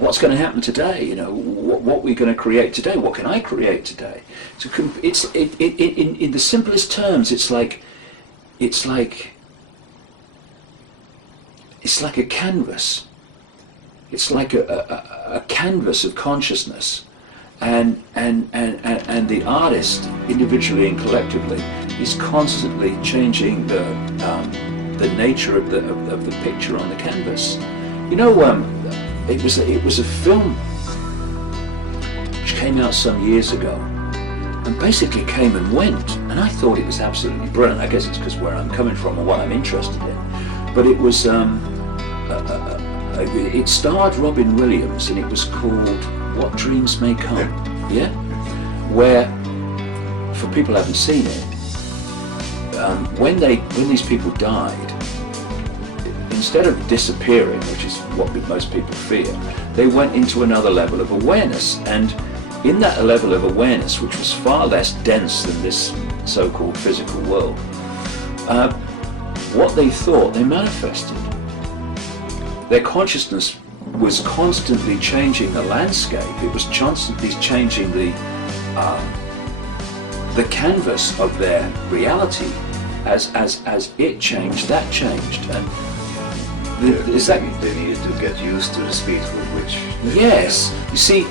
what's going to happen today? You know, what we're going to create today? What can I create today? So in the simplest terms, it's like a canvas. It's like a canvas of consciousness, and the artist, individually and collectively, is constantly changing the nature of the picture on the canvas. You know, it was a film which came out some years ago, and basically came and went, and I thought it was absolutely brilliant. I guess it's because where I'm coming from and what I'm interested in. But it was it starred Robin Williams, and it was called What Dreams May Come. Yeah, where, for people who haven't seen it, when these people died, instead of disappearing, which is what most people fear, they went into another level of awareness, and in that level of awareness, which was far less dense than this so-called physical world, what they thought, they manifested. Their consciousness was constantly changing the landscape. It was constantly changing the canvas of their reality. As it changed, that changed. And they needed to get used to the speed with which... Yes. You see,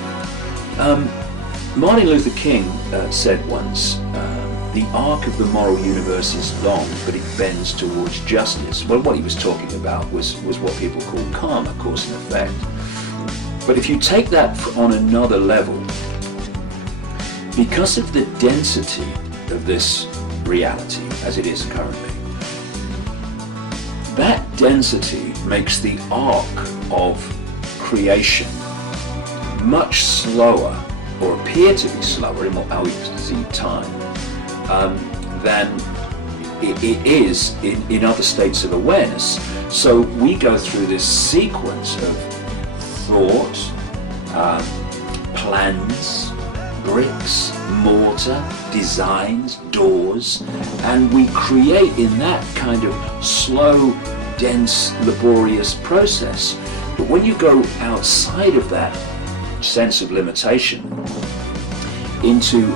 Martin Luther King said once, the arc of the moral universe is long, but it bends towards justice. Well, what he was talking about was what people call karma, cause and effect. But if you take that on another level, because of the density of this reality as it is currently, that density makes the arc of creation much slower, or appear to be slower in how we see time, than it is in other states of awareness. So we go through this sequence of thought, plans, bricks, mortar, designs, doors, and we create in that kind of slow, dense, laborious process. But when you go outside of that sense of limitation into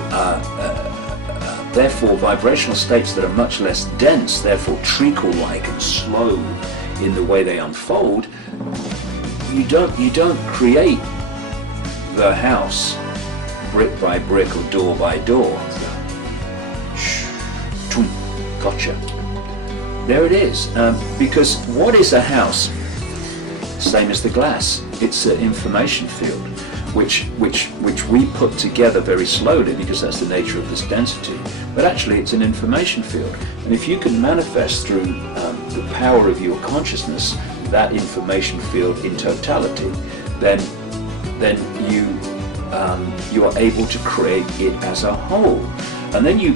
therefore vibrational states that are much less dense, therefore treacle-like and slow in the way they unfold, you don't create the house brick by brick or door by door. Gotcha. There it is. Because what is a house? Same as the glass. It's an information field, which we put together very slowly because that's the nature of this density. But actually, it's an information field, and if you can manifest through the power of your consciousness that information field in totality, then you are able to create it as a whole. And then you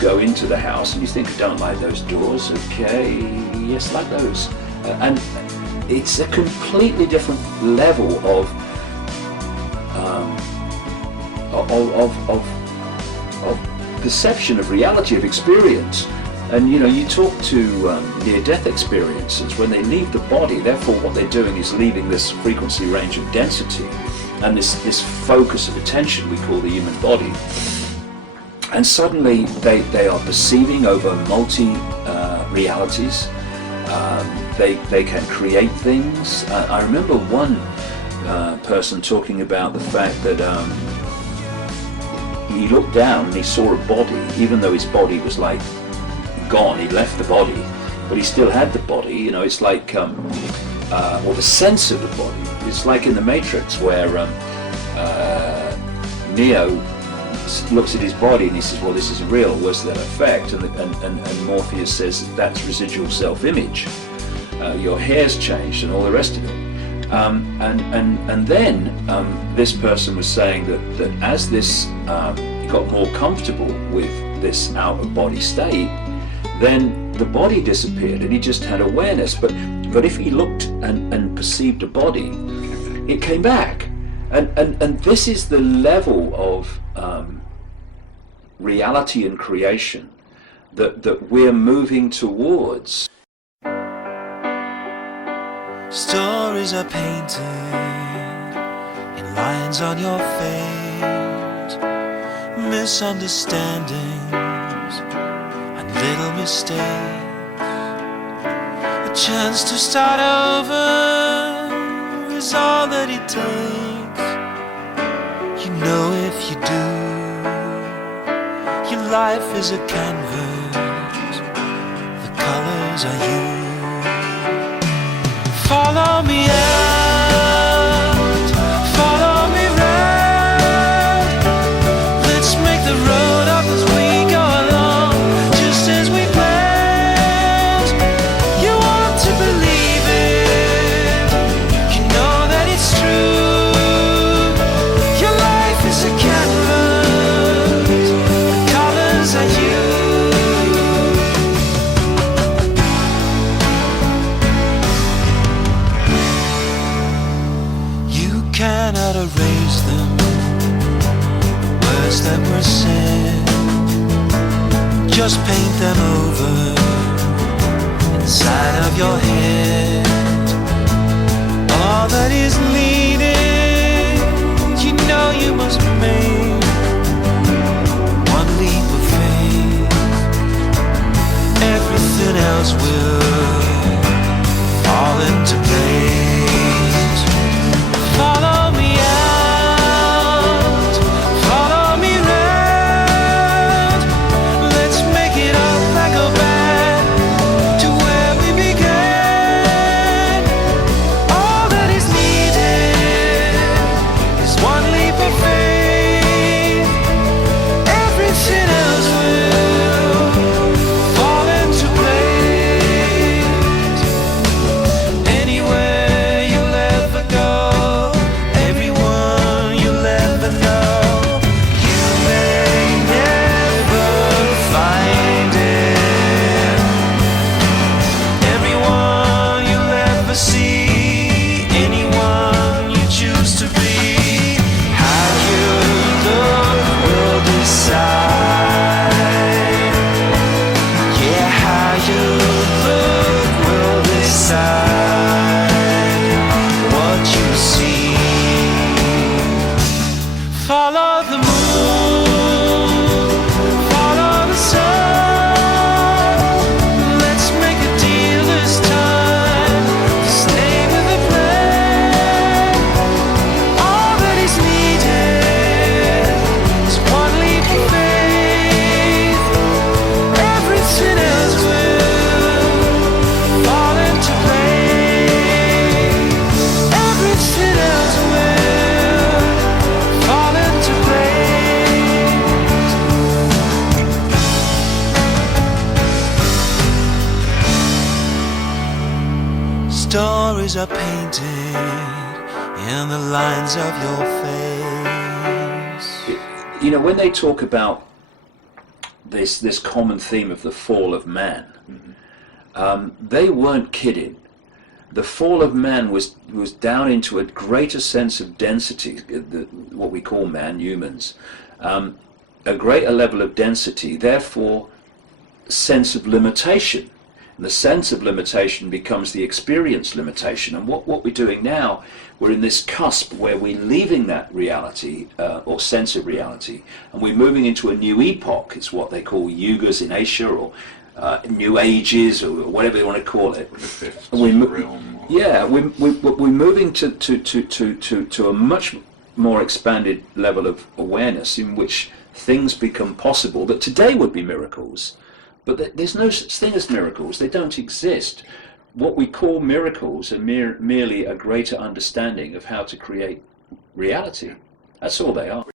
go into the house and you think, I don't like those doors. Okay, yes, like those. And it's a completely different level of perception of reality, of experience. And you know, you talk to near-death experiencers, when they leave the body, therefore what they're doing is leaving this frequency range of density and this focus of attention we call the human body. And suddenly they are perceiving over multi-realities. They can create things. I remember one person talking about the fact that he looked down and he saw a body, even though his body was like gone, he'd left the body, but he still had the body. You know, it's like, or the sense of the body. It's like in the Matrix where Neo looks at his body and he says, well, this is real, where's that effect? And Morpheus says, that's residual self-image. Your hair's changed and all the rest of it. And then this person was saying that as this he got more comfortable with this out-of-body state, then the body disappeared and he just had awareness. But if he looked and perceived a body, it came back. And this is the level of reality and creation that we're moving towards. Stories are painted lines on your face, misunderstandings and little mistakes. A chance to start over is all that it takes. You know if you do, your life is a canvas, the colors are you. Follow me out, follow me round. Let's make the road up as we go along, just as we planned. You want to believe it, you know that it's true. Your life is a canvas, the colors are you. Cannot erase them, the words that were said. Just paint them over inside of your head. All that is needed, you know you must make one leap of faith. Everything else will fall into place. Follow me out, follow me round. Let's make it up and go back to where we began. All that is needed is one leap of faith. Everything else will fall into place. Anywhere you'll ever go, follow the moon, follow the sun. Let's make a deal this time to stay with the plan. All that is needed is one leap of faith. Everything else will fall into place. Everything else will fall into place. Stories are painted in the lines of your face. You know, when they talk about this common theme of the fall of man, they weren't kidding. The fall of man was down into a greater sense of density, what we call man, humans, a greater level of density, therefore sense of limitation. And the sense of limitation becomes the experience limitation. And what we're doing now, we're in this cusp where we're leaving that reality or sense of reality, and we're moving into a new epoch. It's what they call yugas in Asia, or new ages, or whatever you want to call it. And we're moving to a much more expanded level of awareness in which things become possible that today would be miracles. But there's no such thing as miracles. They don't exist. What we call miracles are merely a greater understanding of how to create reality. That's all they are.